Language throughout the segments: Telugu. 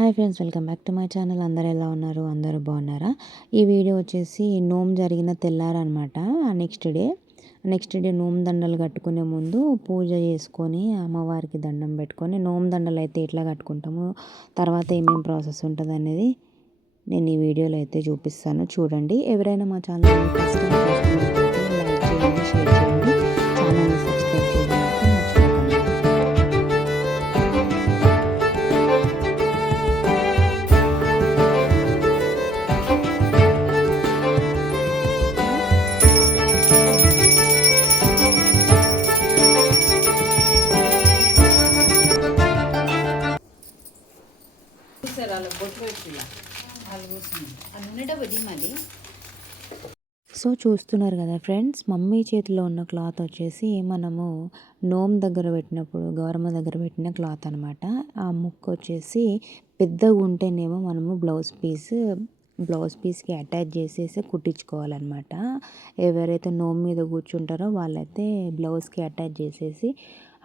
Hi friends, welcome back to my channel. అందరూ ఎలా ఉన్నారు? అందరూ బాగున్నారా? ఈ వీడియో వచ్చేసి నోము జరిగిన తెల్లారనమాట. నెక్స్ట్ డే నోము దండలు కట్టుకునే ముందు పూజ చేసుకొని అమ్మవారికి దండం పెట్టుకొని నోము దండలు అయితే ఎట్లా కట్టుకుంటామో తర్వాత ఏమేమి ప్రాసెస్ ఉంటుంది అనేది నేను ఈ వీడియోలో అయితే చూపిస్తాను. చూడండి. ఎవరైనా మా ఛానల్ ఫస్ట్ టైం చూస్తున్నట్లయితే లైక్ చేయండి, షేర్ చేయండి, ఛానల్ని సబ్స్క్రైబ్ చేయడం అయితే మర్చిపోకండి. సో చూస్తున్నారు కదా ఫ్రెండ్స్, మమ్మీ చేతిలో ఉన్న క్లాత్ వచ్చేసి మనము నోమ్ దగ్గర పెట్టినప్పుడు గౌరమ్మ దగ్గర పెట్టిన క్లాత్ అనమాట. ఆ ముక్క వచ్చేసి పెద్దగా ఉంటేనేమో మనము బ్లౌజ్ పీస్కి అటాచ్ చేసేసి కుట్టించుకోవాలన్నమాట. ఎవరైతే నోమ్ మీద కూర్చుంటారో వాళ్ళైతే బ్లౌజ్కి అటాచ్ చేసేసి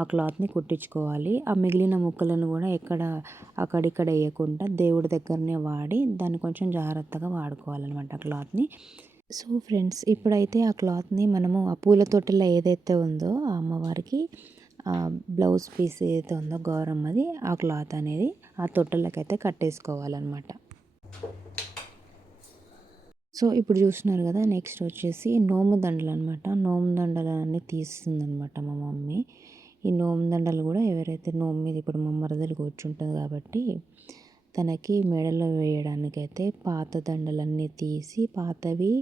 ఆ క్లాత్ని కుట్టించుకోవాలి. ఆ మిగిలిన ముక్కలను కూడా అక్కడిక్కడ వేయకుండా దేవుడి దగ్గరనే వాడి దాన్ని కొంచెం జాగ్రత్తగా వాడుకోవాలన్నమాట ఆ క్లాత్ని. సో ఫ్రెండ్స్, ఇప్పుడైతే ఆ క్లాత్ని మనము ఆ పూల తొట్టెలో ఏదైతే ఉందో ఆ అమ్మవారికి బ్లౌజ్ పీస్ ఏదైతే ఉందో గౌరమ్మది, ఆ క్లాత్ అనేది ఆ తొట్టెలకైతే కట్టేసుకోవాలన్నమాట. సో ఇప్పుడు చూస్తున్నారు కదా, నెక్స్ట్ వచ్చేసి నోము దండలు అనమాట. నోము దండలు అన్నీ తీస్తుందనమాట మా మమ్మీ. ఈ నోము దండలు కూడా ఎవరైతే నోము మీద ఇప్పుడు మా మరదలు కూర్చుంటుంది కాబట్టి తనకి మెడలో వేయడానికైతే పాత దండలన్నీ తీసి పాతవి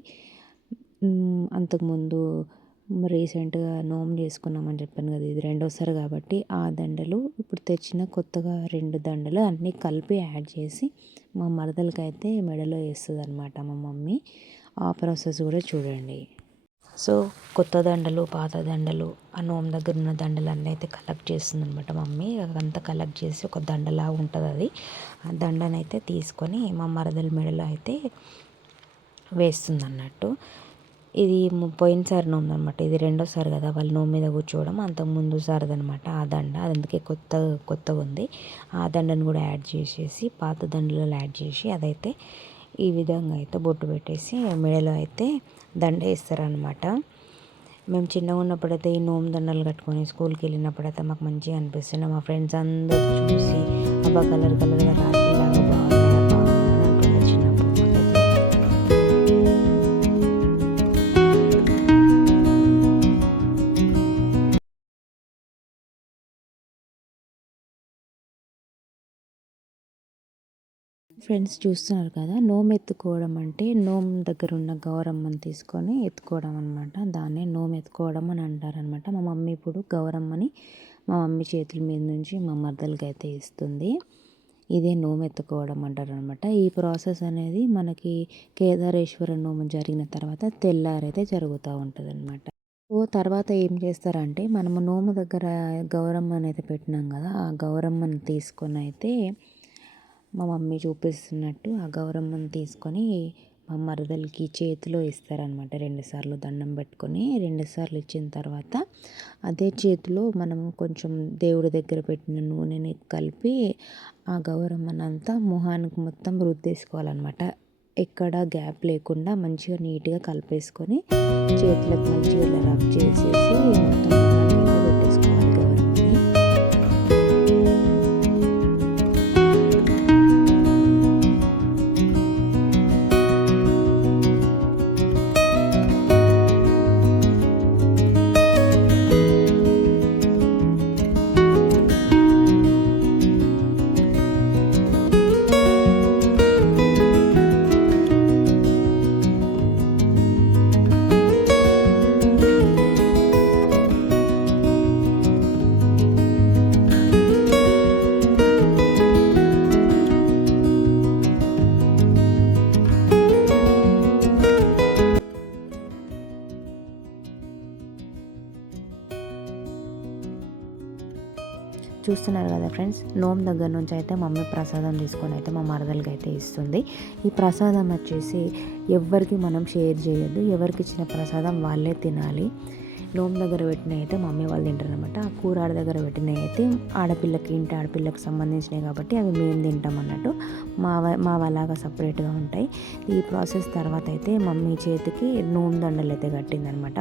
అంతకుముందు రీసెంట్గా నోము చేసుకున్నామని చెప్పాను కదా, ఇది రెండోసారి కాబట్టి ఆ దండలు ఇప్పుడు తెచ్చిన కొత్తగా 2 దండలు అన్నీ కలిపి యాడ్ చేసి మా మరదలకైతే మెడలో వేస్తుంది అనమాట మా మమ్మీ. ఆ ప్రాసెస్ కూడా చూడండి. సో కొత్త దండలు, పాత దండలు, ఆ నోము దగ్గర ఉన్న దండలు అన్నీ అయితే కలెక్ట్ చేస్తుంది అనమాట మమ్మీ. అదంతా కలెక్ట్ చేసి ఒక దండలా ఉంటుంది అది. ఆ దండనైతే తీసుకొని మా మరదల మెడలో అయితే వేస్తుంది అన్నట్టు. ఇది పోయినసారి నోము అనమాట. ఇది రెండోసారి కదా వాళ్ళు నోము మీద కూర్చోవడం. అంతకుముందు సారిది అనమాట ఆ దండ. అది అందుకే కొత్తగా ఉంది. ఆ దండను కూడా యాడ్ చేసేసి పాత దండలలో యాడ్ చేసి అదైతే ఈ విధంగా అయితే బొట్టు పెట్టేసి మెడలో అయితే దండ వేస్తారనమాట. మేము చిన్నగా ఉన్నప్పుడైతే ఈ నోము దండలు కట్టుకొని స్కూల్కి వెళ్ళినప్పుడైతే మాకు మంచిగా అనిపిస్తుంది. మా ఫ్రెండ్స్ అందరూ చూసి అబ్బా కలర్గా రాత్రిలాగా బాగున్నాయా బాగున్నాయని అంటుండే చిన్నప్పుడు. ఫ్రెండ్స్ చూస్తున్నారు కదా, నోము ఎత్తుకోవడం అంటే నోము దగ్గర ఉన్న గౌరమ్మని తీసుకొని ఎత్తుకోవడం అనమాట. దాన్నే నోము ఎత్తుకోవడం అని అంటారనమాట. మా మమ్మీ ఇప్పుడు గౌరమ్మని మా మమ్మీ చేతుల మీద నుంచి మా మరదలకి అయితే ఇస్తుంది. ఇదే నోము ఎత్తుకోవడం అంటారు అనమాట. ఈ ప్రాసెస్ అనేది మనకి కేదారేశ్వర నోము జరిగిన తర్వాత తెల్లారైతే జరుగుతూ ఉంటుంది అనమాట. ఓ తర్వాత ఏం చేస్తారంటే, మనము నోము దగ్గర గౌరమ్మని అయితే పెట్టినాం కదా, ఆ గౌరమ్మని తీసుకొని అయితే మా మమ్మీ చూపిస్తున్నట్టు ఆ గౌరమ్మని తీసుకొని మా మరదలకి చేతిలో ఇస్తారనమాట. 2 సార్లు దండం పెట్టుకొని 2 సార్లు ఇచ్చిన తర్వాత అదే చేతిలో మనము కొంచెం దేవుడి దగ్గర పెట్టిన నూనెని కలిపి ఆ గౌరమ్మనంతా మొహానికి మొత్తం రుద్దేసుకోవాలన్నమాట. ఎక్కడ గ్యాప్ లేకుండా మంచిగా నీట్గా కలిపేసుకొని చేతులకు మంచిగా ఇలా రబ్ చేసేసి మొత్తం మొహానికి అయితే పెట్టేసుకోవాలి గౌరమ్మని. చూస్తున్నారు కదా ఫ్రెండ్స్, నోము దగ్గర నుంచి అయితే మమ్మీ ప్రసాదం తీసుకొని అయితే మా మరదలకి అయితే ఇస్తుంది. ఈ ప్రసాదం వచ్చేసి ఎవరికి మనం షేర్ చేయొద్దు. ఎవరికి ఇచ్చిన ప్రసాదం వాళ్ళే తినాలి. నోము దగ్గర పెట్టినవి అయితే మమ్మీ వాళ్ళు తింటారనమాట. ఆ కూర ఆడ దగ్గర పెట్టినవి అయితే ఇంటి ఆడపిల్లకి సంబంధించినవి కాబట్టి అవి మేము తింటాం అన్నట్టు. మావలాగా సపరేట్గా ఉంటాయి. ఈ ప్రాసెస్ తర్వాత అయితే మమ్మీ చేతికి నోము దండలు అయితే కట్టిందనమాట.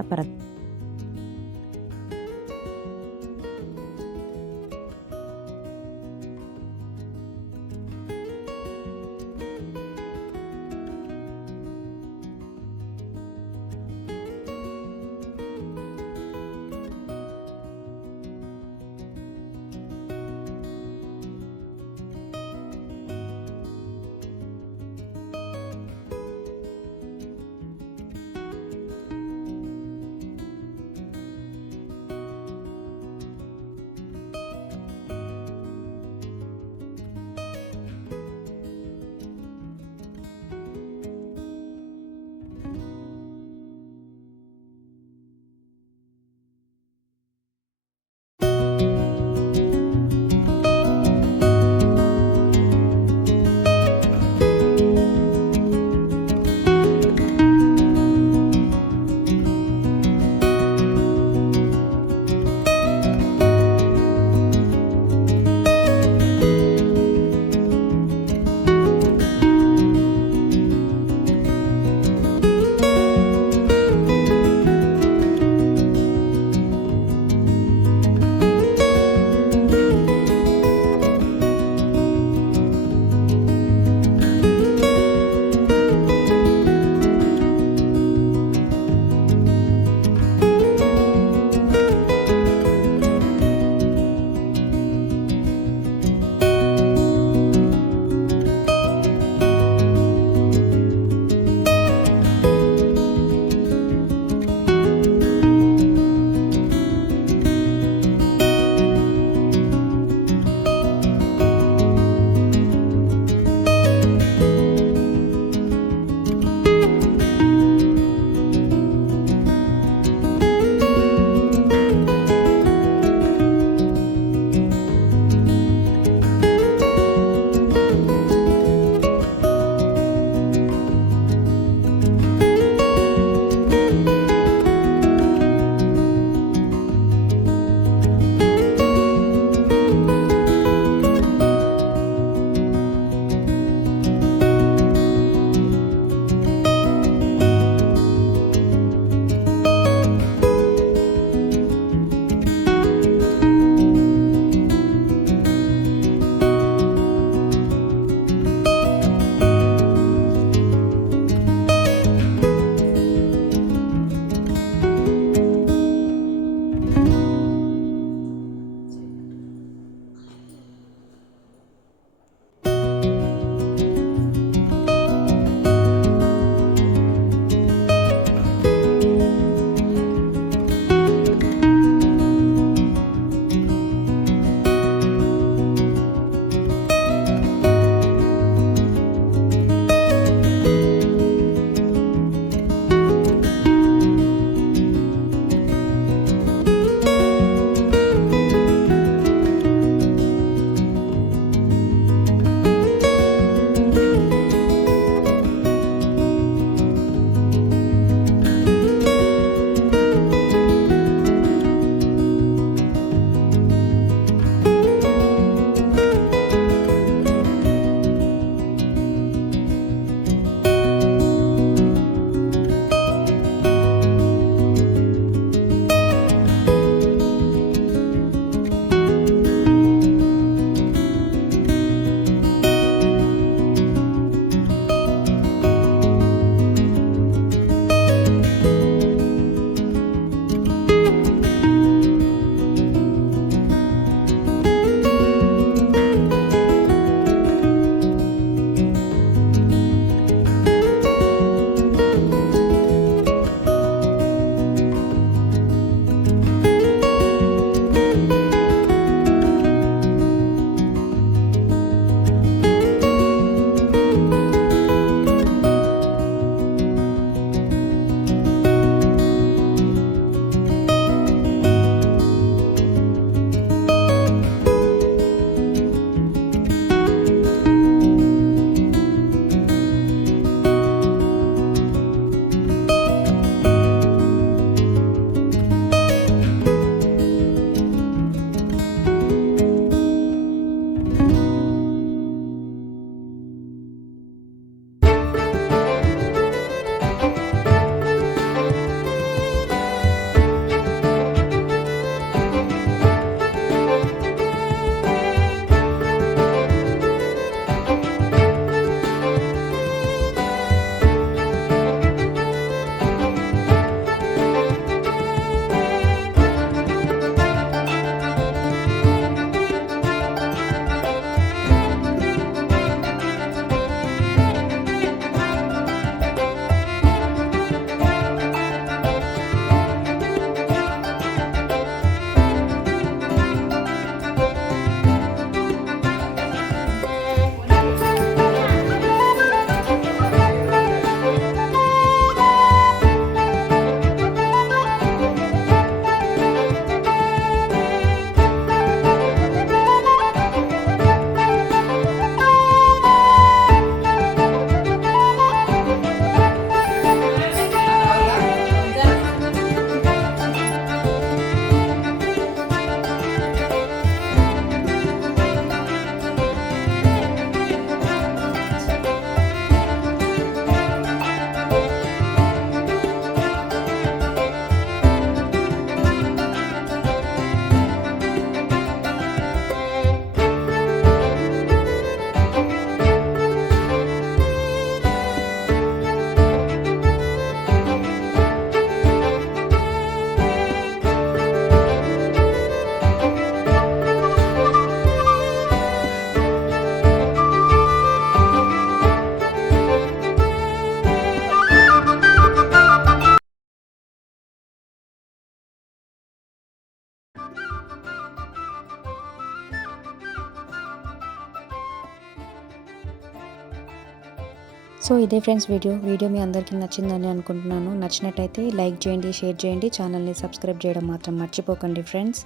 సో ఇదే ఫ్రెండ్స్ వీడియో మీ అందరికీ నచ్చిందని అనుకుంటున్నాను. నచ్చినట్టయితే లైక్ చేయండి, షేర్ చేయండి, ఛానల్ని సబ్స్క్రైబ్ చేయడం మాత్రం మర్చిపోకండి friends.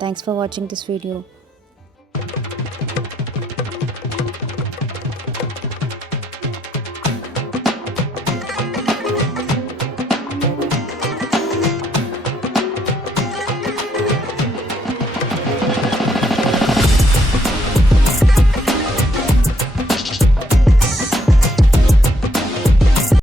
Thanks for watching this video.